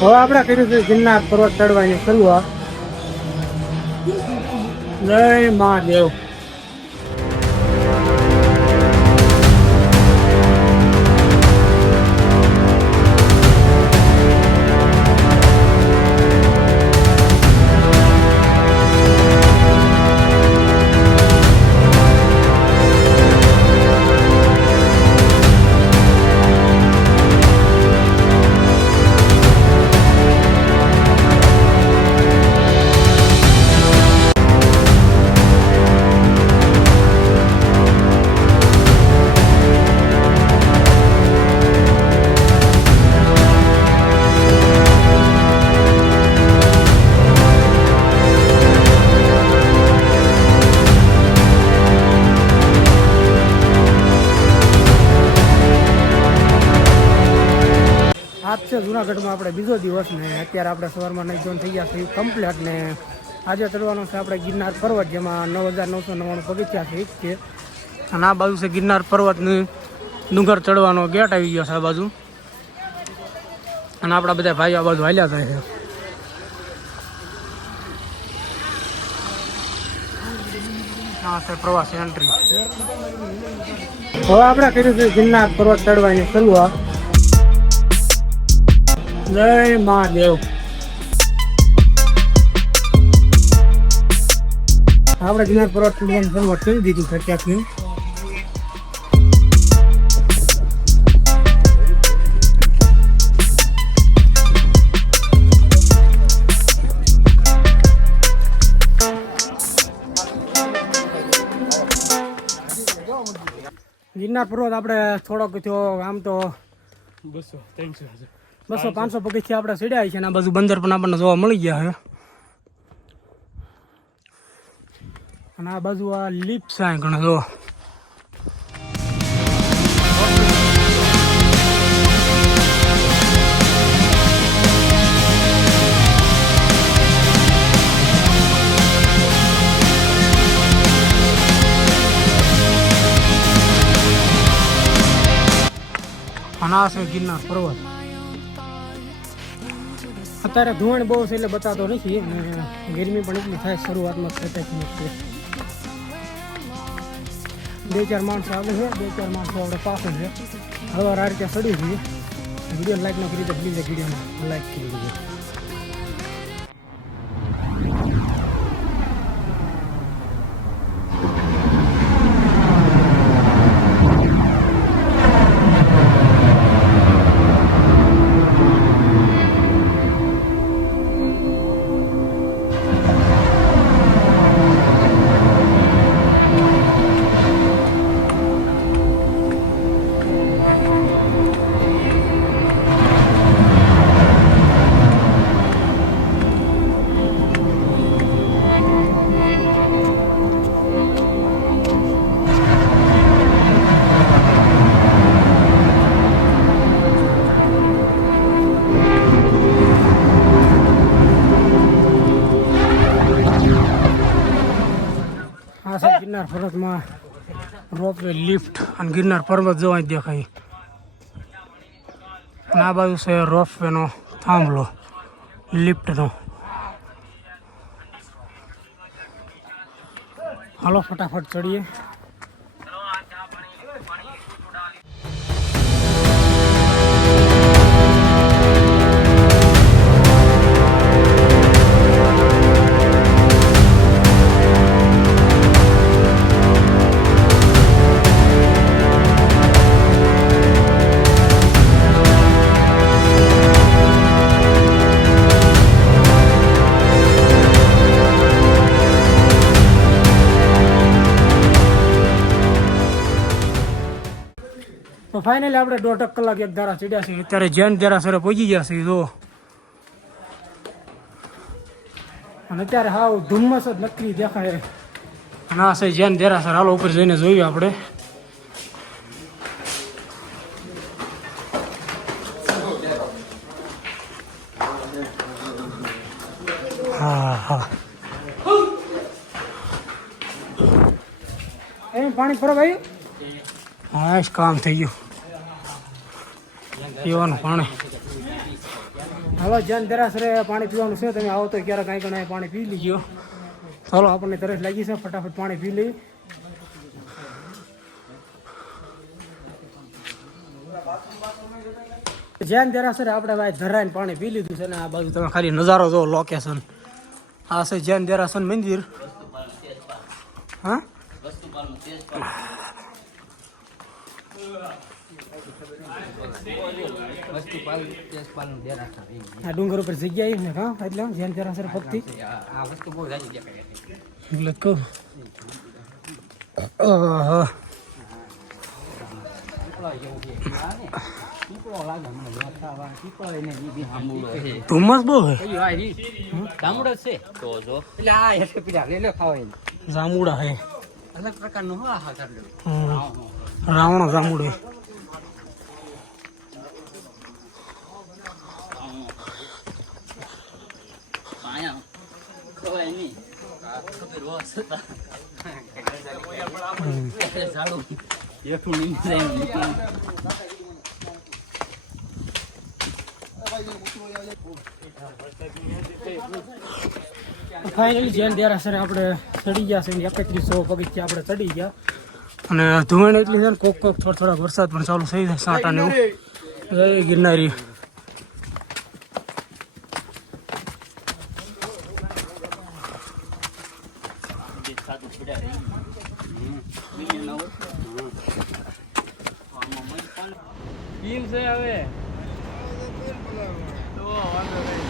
હવે આપણે કર્યું છે ગિરનાર પર્વત ચડવાની શરૂઆત. જય મહાદેવ. આજ છે જુનાગઢમાં આપણે બીજો દિવસ ને અત્યારે આપણે સવારમાં નહીં જોન થઈ ગયા છે કમ્પ્લીટ ને આજે ચડવાનો છે આપણે ગિરનાર પર્વત જેમાં 9999 પગથિયા છે એક છે અને આ બાજુ છે ગિરનાર પર્વતનું ડુંગર ચડવાનો ગેટ આવી ગયો છે આ બાજુ અને આપણા બધા ભાઈ આ બાજુ હાલ્યા થાય છે. હા છે પ્રવાસી એન્ટ્રી. હવે આપણે કર્યું છે ગિરનાર પર્વત ચડવાની શરૂઆત. જય મહાદેવ. આપણે ગિરનાર પર્વત ચડવાની શરૂઆત કરી દીધી છે ત્યાંથી. ગિરનાર પર્વત આપણે થોડોક થયો આમ તો 200-500 પગથિયા આપણે ચડ્યા છે અને આ બાજુ બંદર પણ આપણને જોવા મળી ગયા છે અને આ બાજુ આ લીપ છે ઘણા જો અને આ છે ગિરનાર પર્વત. અત્યારે ધોણ બહુ છે એટલે બતાતો નથી અને ગરમી પણ એટલી થાય શરૂઆતમાં 2-4 માણસો આવે છે 2-4 માણસો આપણે પાસે છે. હવે આ રીતે ચડી છીએ. વિડીયો લાઈક ન કરી તો પ્લીઝ વિડીયોને લાઈક કરી દીધો. ગિરનાર પર્વતમાં રોપવે લિફ્ટ અને ગિરનાર પર્વત જોવા દેખાય અને આ બાજુ છે રોપવેનો થાંભલો લિફ્ટનો. હાલો ફટાફટ ચડીએ. તો ફાઇનલી આપણે 1.5 કલાક એક ધારા ચડ્યા છે. અત્યારે જૈન દેરાસરે પહોંચી ગયા છે જો અને અત્યારે હાવ ધુમ્મસ જ નક્કી દેખાય અને આ છે જૈન દેરાસર. હાલો ઉપર જઈને જોઈએ આપણે. હા હા એમ પાણી ફરો ભાઈ. હા કામ થઈ ગયું પીવાનું પાણી હાલો જ્યાં દેરાસરે પાણી પીવાનું છે તમે આવો તો ક્યારેક કાંઈ કણે પાણી પી લીજો. ચાલો આપણને તરસ લાગી છે, ફટાફટ પાણી પી લઈ. જ્યાં દેરાસરે આપણે ભાઈ ધરાઈને પાણી પી લીધું છે ને આ બાજુ તમે ખાલી નજારો જો લોકેશન. આ છે જૈન દેરાસર મંદિર. હા આ ડુંગર ઉપર જગ્યા આવી ને હા એટલે જૈન દેરાસર ભક્તિ એટલે કહું. ધુમ્મસ બહુ જામુડા હે અલગ પ્રકારનું રાવણો જામુડે. ફાઇનલી જૈન દેરાસરે આપણે ચડી ગયા છે. 3100 પગથિયા આપણે ચડી ગયા અને ધુવણ એટલી છે ને કોક થોડાક વરસાદ પણ ચાલુ થઈ જાય સાંટા ને એવું. જય ગિરનારી. કેમ છે હવે તો વાંધો નહીં.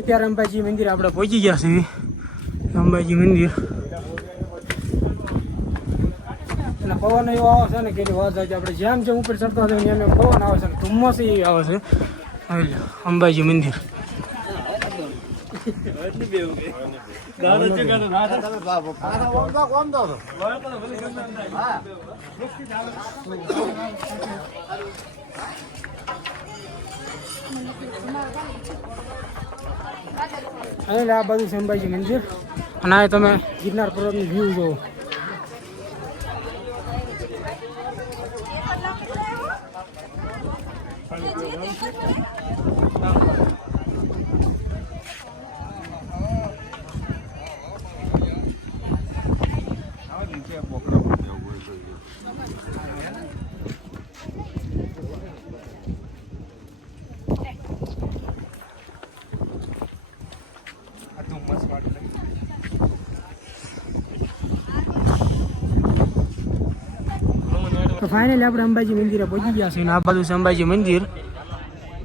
અત્યારે અંબાજી મંદિર આપણે પહોંચી ગયા છીએ. અંબાજી મંદિર એટલે પવન એવો આવે છે ને કે વાત છે. આપણે જેમ જેમ ઉપર ચડતા હોય એમ પવન આવે છે ને ધુમ્મસ આવે છે. અંબાજી મંદિર એટલે આ બધું છે અંબાજી મંદિર. અને આ તમે ગિરનાર પર્વતનું વ્યૂ જોવો. તો ફાઇનલી આપણે અંબાજી મંદિરે પહોંચી ગયા છીએ. આ બાજુ છે અંબાજી મંદિર.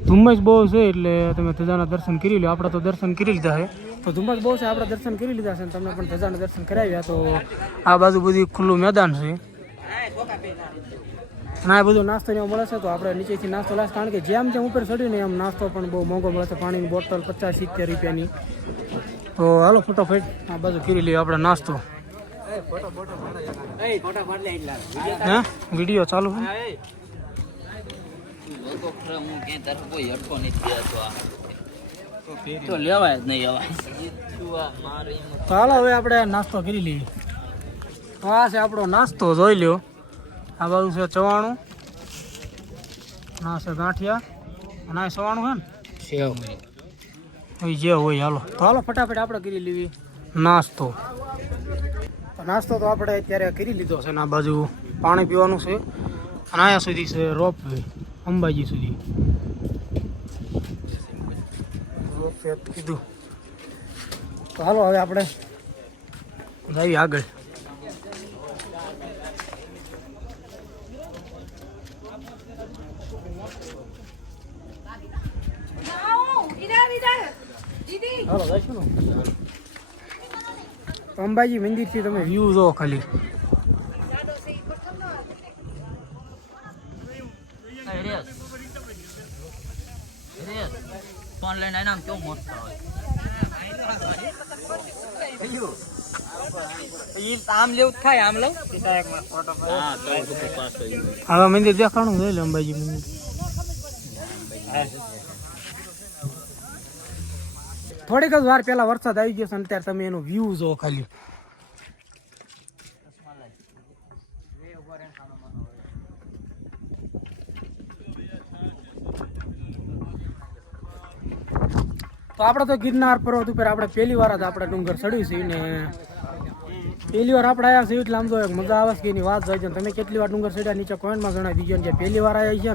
ધુમ્મસ બહુ છે એટલે તમે ધજાના દર્શન કરી લો. આપણે તો દર્શન કરી લીધા છે. તો ધુમ્મસ બહુ છે આપણે દર્શન કરી લીધા છે. તમને પણ ધજાના દર્શન કરાવ્યા. તો આ બાજુ બધું ખુલ્લું મેદાન છે અને આ બધું નાસ્તો ને મળે છે. તો આપણે નીચેથી નાસ્તો લાશ કારણ કે જેમ જેમ ઉપર ચડીને એમ નાસ્તો પણ બહુ મોંઘો મળે છે. પાણીની બોટલ 50-70 રૂપિયાની. તો હાલો ફટોફટ આ બાજુ કરી લઈએ આપણે નાસ્તો. હા વિડીયો ચાલુ ચાલો હવે આપણે નાસ્તો કરી લઈએ. તો આ છે આપણો નાસ્તો જોઈ લ્યો. આ બાજુ છે ચવાણું, આ છે ગાંઠિયા અને આ સવાણું છે ને જે હોય. હાલો તો હાલો ફટાફટ આપણે કરી લેવી નાસ્તો. નાસ્તો તો આપણે અત્યારે કરી લીધો છે ને આ બાજુ પાણી પીવાનું છે અને અહીંયા સુધી છે રોપ વે અંબાજી સુધી. રોપ વે કીધું તો હાલો હવે આપણે જઈએ આગળ. હાલો જઈશું ને અંબાજી મંદિરથી તમે વ્યૂ જો ખાલી ઓનલાઈન આનામ કેવું મસ્ત હોય આમ લેવું થાય આમ લઉં હવે મંદિર દેખાણું જોઈ લે અંબાજી મંદિર થોડીક જ વાર પહેલા વરસાદ આવી ગયો છે અને ત્યારે તમે એનો વ્યૂ જો ખાલી તો આપણે તો ગિરનાર પર્વત ઉપર આપણે પહેલી વાર જ આપણે ડુંગર ચડ્યું છે ને પહેલી વાર આપણે આવ્યા છે એટલે આમ તો મજા આવે છે કે એની વાત જાય છે તમે કેટલી વાર ડુંગર ચડ્યા નીચે કોમેન્ટમાં જણાવી દીજો ને જે પહેલી વાર આવ્યા છે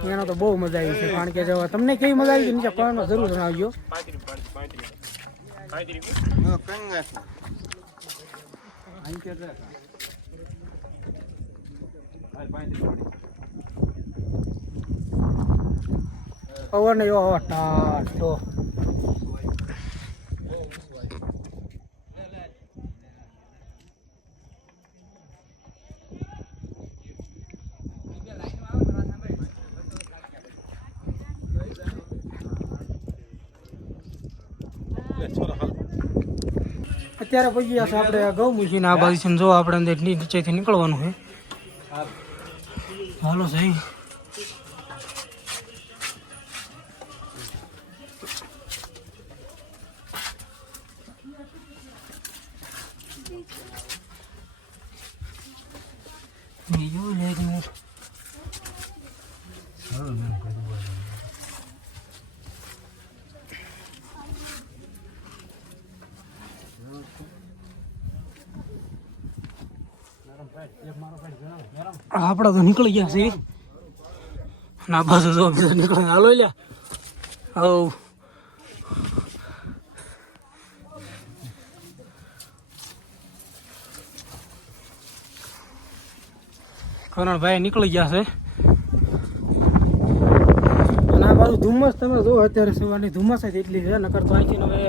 ને એનો તો બહુ મજા આવી છે કારણ કે જો તમને કેવી મજા આવી છે નીચે કોમેન્ટમાં જરૂર જણાવજો પવન એવો ટાટો અત્યારે પછી આપણે ગૌમુખીને આ બાજુ જો આપણે અંદર નીચેથી નીકળવાનું છે હાલો સહી બીજું લેવું આપડા તો નીકળી ગયા છે ના બસ જો બીજા નીકળે હાલો લ્યા હવ કરણભાઈ નીકળી ગયા છે અને આ બાજુ ધુમ્મસ તમે જો અત્યારે સવારની ધુમ્મસ જ એટલી છે નકર તો અહીંથી હવે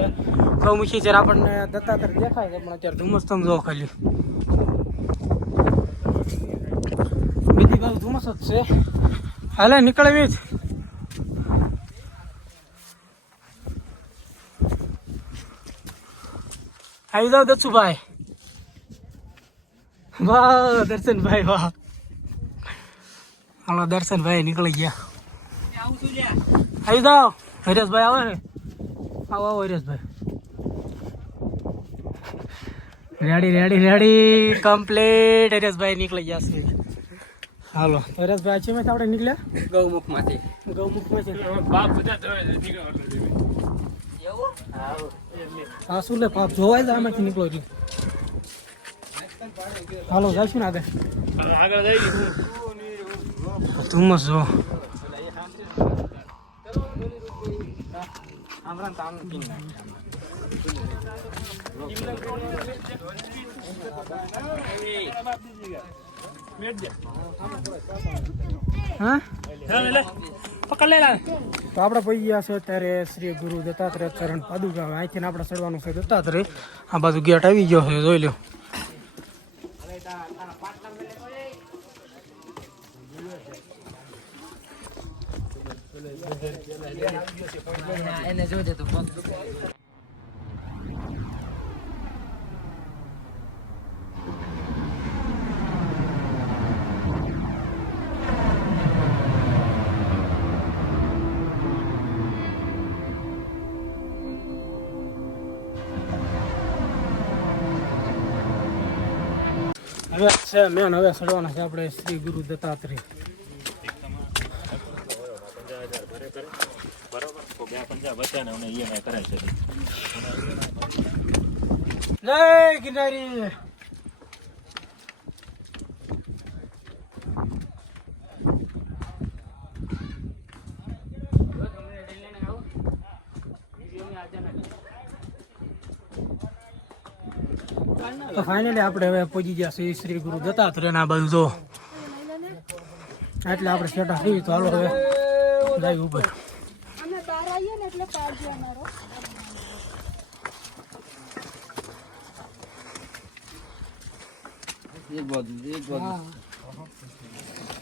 ગૌમુખી જ્યારે આપણને દત્તાત્રેય દેખાય છે પણ અત્યારે ધુમ્મસ તમે જો ખાલી બીજી બાજુ ધુમ્મસ જ છે હાલે નીકળવી જ આવી જાઓ દત્સુભાઈ વાહ દર્શનભાઈ વાહ હાલો દર્શનભાઈ નીકળી ગયા આવી જાઓ હરેશભાઈ આવે ને આવો આવો Hareshbhai ready ready ready complete Hareshbhai નીકળી ગયા છે હાલો હરેશભાઈ છે મેં આપણે નીકળ્યા ગૌમુખમાંથી હા શું લે પાપ જોવાય છે આમાંથી નીકળો છું હાલો જઈશું ને આગળ ધુમ્મસ જો હા પકડ લે તો આપણે પહોંચી ગયા છે અત્યારે શ્રી ગુરુ દત્તાત્રેય ચરણ પાદુકા અહીંથી આપણે ચડવાનું છે દત્તાત્રેય આ બાજુ ગેટ આવી ગયો છે જોઈ લો એને જોજે તો હવે છે મેન હવે ચડવાના છે આપણે શ્રી ગુરુ દત્તાત્રેય જય ગિરનારી તો ફાઇનલી આપણે હવે પહોંચી ગયા છીએ શ્રી ગુરુ દત્તાત્રેય ના બાજુ જો એટલે આપણે સેટા થઈ તો હાલો હવે જાય ઉપર. અમે બહાર આવીએ ને એટલે કાળજી અમારો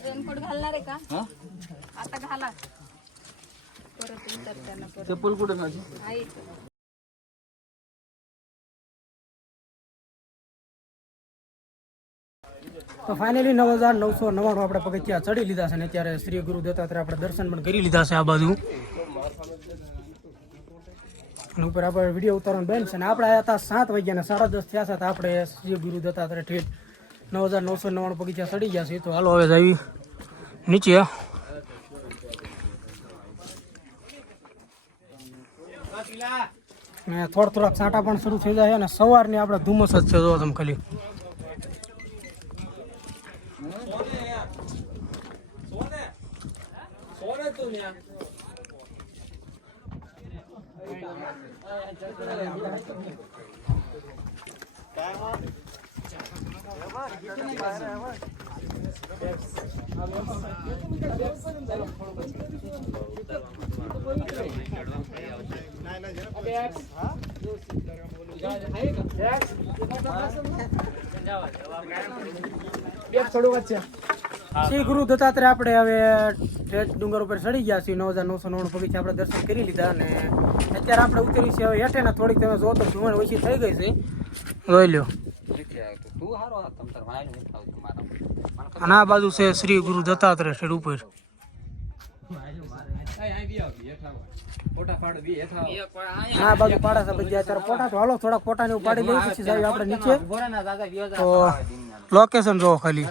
रेनकोट घालणार आहे का आता घाला परत उतरताना परत चप्पल कुठं माझी आहे તો ફાઇનલી 9999 આપણે પગથિયા ચડી લીધા છે ને અત્યારે શ્રી ગુરુ દત્તાત્રેય આપણે દર્શન પણ કરી લીધા છે આ બાજુ. અને ઉપર આપણે વિડીયો ઉતારવાનું બેન છે ને આપણે આવ્યા હતા 7 વાગ્યાને 10:30 થયા હતા. આપણે શ્રી ગુરુ દત્તાત્રેય ઠેઠ 9999 પગથિયા ચડી ગયા છે. તો હાલો હવે જઈએ નીચે. ને થોડાક છાંટા પણ શરૂ થઈ જાય અને સવારની આપણે ધુમ્મસ જ છે. જો તમે ખાલી શ્રી ગુરુ દત્તાત્રેય આપણે હવે ડુંગર ઉપર ચડી ગયા છીએ. 9999 પગથિયા આપણે દર્શન કરી લીધા અને અત્યારે આપણે ઉતરી છે હવે હેઠે ને થોડીક તમે જો તો ધુમણ ઓછી થઈ ગઈ છે. જોઈ લો. અને આ બાજુ છે શ્રી ગુરુ દત્તાત્રેય ઠેઠ ઉપર. આ બાજુ પાડા છે બધા અત્યારે ફોટા. તો હાલો થોડાક ફોટા ને પાડી લઈ પછી જાય આપણે નીચે. તો લોકેશન જો ખાલી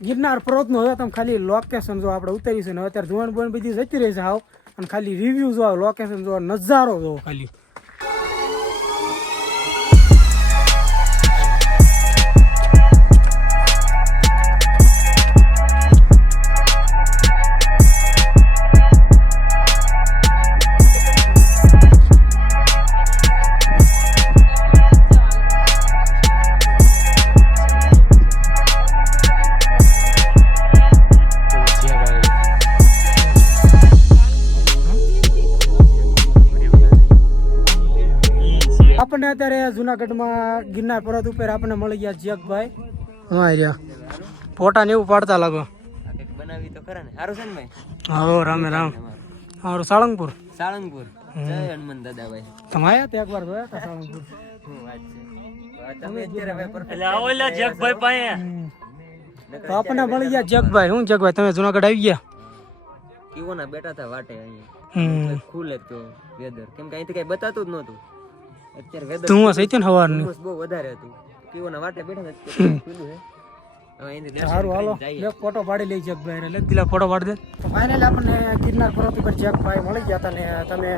ગિરનાર પર્વતનું હવે તમે ખાલી લોકેશન જો આપણે ઉતરીશું ને અત્યારે ધોરણ બોન બધી જતી રહી છે હાવ. અને ખાલી રિવ્યુ જો લોકેશન જો નજારો જો ખાલી આપણને અત્યારે જુનાગઢમાં ગિરનાર પર્વત ઉપર આપણને મળી ગયા જગભાઈ. હા રહ્યા ફોટા ને એવું પાડતા લાગો. બનાવી તો ખરા ને સારું છે ને ભાઈ. હા રામે રામ. સારું સાળંગપુર. સાળંગપુર જય હનુમાન દાદા ભાઈ. તમે આવ્યા ત્યાં એકવાર જોયા હતા સાળંગપુર? શું વાત છે. તમે અત્યારે ભાઈ એટલે આવેલા જગભાઈ પાસે તો આપણને મળી ગયા જગભાઈ. હું જગભાઈ તમે જુનાગઢ આવી ગયા? કેવો ના બેઠા હતા વાટે અહીંયા ખુલે તો વેધર કેમ કે અહીંથી કઈ બતાતું જ નહોતું. અત્યારે વેધર ધુમ્મસ હતી ને સવારની બહુ વધારે હતું. કેવો ના વાટે બેઠા હતા ખુલ્લું છે. હવે અહીંથી દર્શન સારું હાલો કરીને જઈએ. એક ફોટો પાડી લઈ જગભાઈ એટલે દિલા ફોટો પાડી દે. તો ફાઇનલી આપણને ગિરનાર પર્વત ઉપર જગભાઈ મળી ગયા હતા ને તમે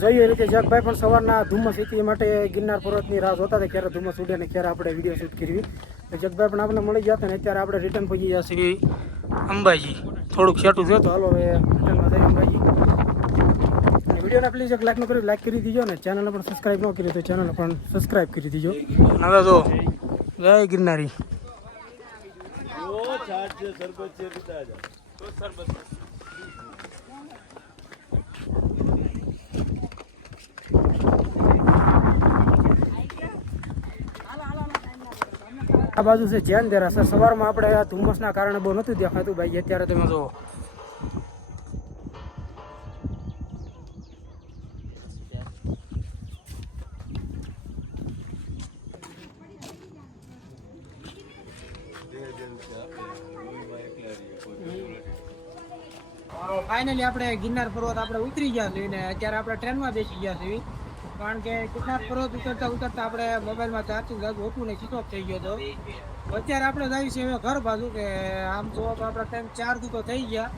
જોઈએ રીતે જગભાઈ પણ સવારના ધુમ્મસ હતી માટે ગિરનાર પર્વતની રાહ જોતા હતા ક્યારે ધુમ્મસ ઉડે ને ક્યારે આપણે વિડીયો શૂટ કરવી. તો જગભાઈ પણ આપણે મળી ગયા હતા ને અત્યારે આપણે રિટર્ન પહોંચી ગયા છીએ અંબાજી. થોડુંક સેટું થયું તો હાલો હવે રિટર્નમાં જઈએ અંબાજી. વિડીયોને પ્લીઝ એક લાઈક ન કરી લાઈક કરી દીજો ને ચેનલને પણ સબસ્ક્રાઈબ ન કરી તો ચેનલને પણ સબસ્ક્રાઈબ કરી દીજો. હવે જો જય ગિરનારી. આ બાજુ છે જૈન દેરાસર. સવારમાં આપણે આ ધુમ્મસના કારણે બહુ નહોતું દેખાતું ભાઈ. અત્યારે તમે જો ફાઇનલી આપણે ગિરનાર પર્વત આપણે ઉતરી ગયા છીએ ને અત્યારે આપણે ટ્રેનમાં બેસી ગયા છીએ. કારણ કે ગિરનાર પર્વત ઉતરતા ઉતરતા આપણે મોબાઈલમાં ચાર્જિંગ હતું ને સ્વિચ ઓફ થઈ ગયો હતો. અત્યારે આપણે જઈએ છીએ હવે ઘર બાજુ કે આમ જોવો તો આપણા ટાઈમ 4 તો થઈ ગયા.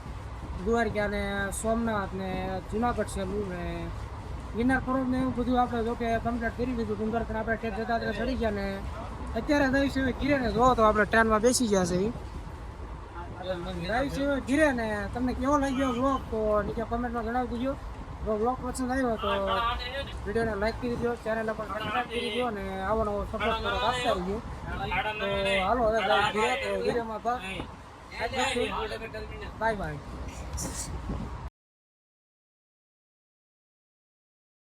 દ્વારકા ને સોમનાથ ને જુનાગઢ છેલ્લું ને ગિરનાર પર્વત ને એવું બધું આપણે જો કે કમ્પ્લીટ કરી દીધું. ડુંગર આપણે ટ્રેન જતા ચડી ગયા ને અત્યારે જઈશું ઘીરે ને જો તો આપણે ટ્રેનમાં બેસી ગયા છે. જઈશું ઘીરે ને તમને કેવો લાગ્યો વ્લોગ તો નીચે કમેન્ટમાં જણાવી દીજો. જો વ્લોગ પસંદ આવ્યો તો વિડીયોને લાઈક કરી દો, ચેનલને પણ સબસ્ક્રાઈબ કરી દો અને આવો નવો સપોર્ટ કરો રાખતા રહીજો. તો હાલો હવે ઘીરે તો ઘીરેમાં બાય બાય.